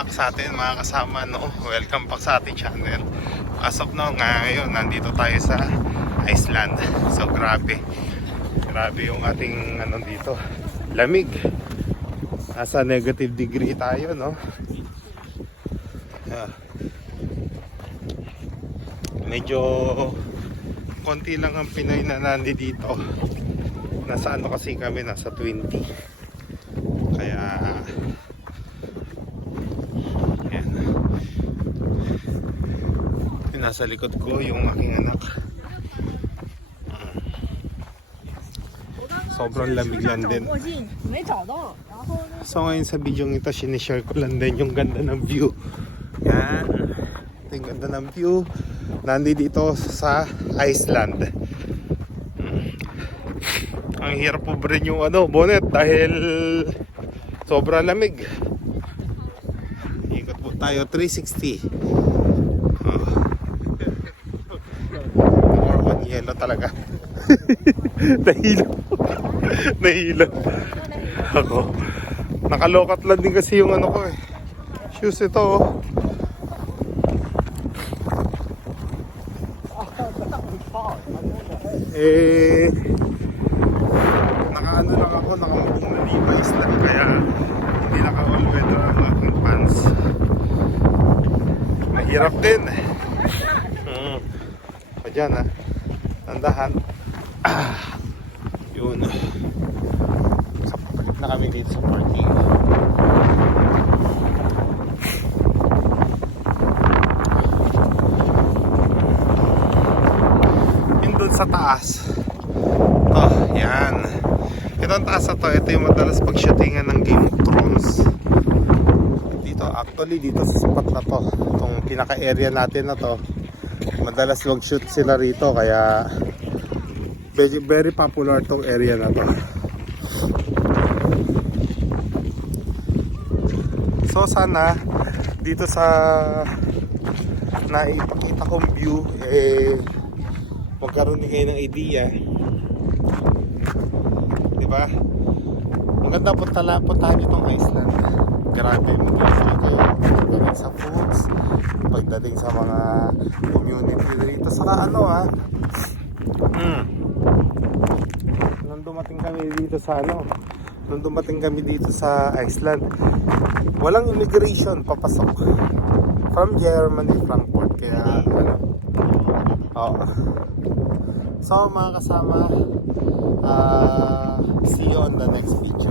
back sa atin mga kasama, no? Welcome back sa ating channel. As of now, ngayon nandito tayo sa Iceland. So grabe yung ating ano dito, lamig. Nasa negative degree tayo, no? Medyo konti lang ang Pinoy na nandito. Nasa ano kasi kami, nasa 20. Kaya yan. Yung nasa likod ko yung aking anak. Sobrang lamig lang din. So ngayon sa video ito, sinishare ko lang din yung ganda ng view. Yan. Ito yung ganda ng view. Nandito sa Iceland. Ang hirap po rin yung bonnet dahil sobrang lamig. Ikot po tayo 360. More on yellow talaga. Nahilo ako. Nakalokat lang din kasi yung ko eh. Shoes ito oh. Nakaano lang ako, nakamabong na Levi's lang, kaya hindi naka-all weather ang aking pants. Mahirap din. So dyan ha, tandahan. Yun. So papalit na kami dito sa parking. Yun dun sa taas. Yan. Itong taas na to, ito yung madalas pag-shootingan ng Game of Thrones. Dito, actually dito sa spot na to, itong pinaka-area natin na to, madalas mag-shoot sila rito, kaya very popular tong area na to. So sana dito sa naipakita kong view magkaroon din kayo ng idea, diba? Maganda puntahan itong Iceland. Grabe, mag-enjoy kayo pagdating sa foods, pagdating sa mga community dito. Saka nung dumating kami dito sa Iceland, walang immigration papasok from Germany, Frankfurt, kaya so mga kasama, see you on the next video.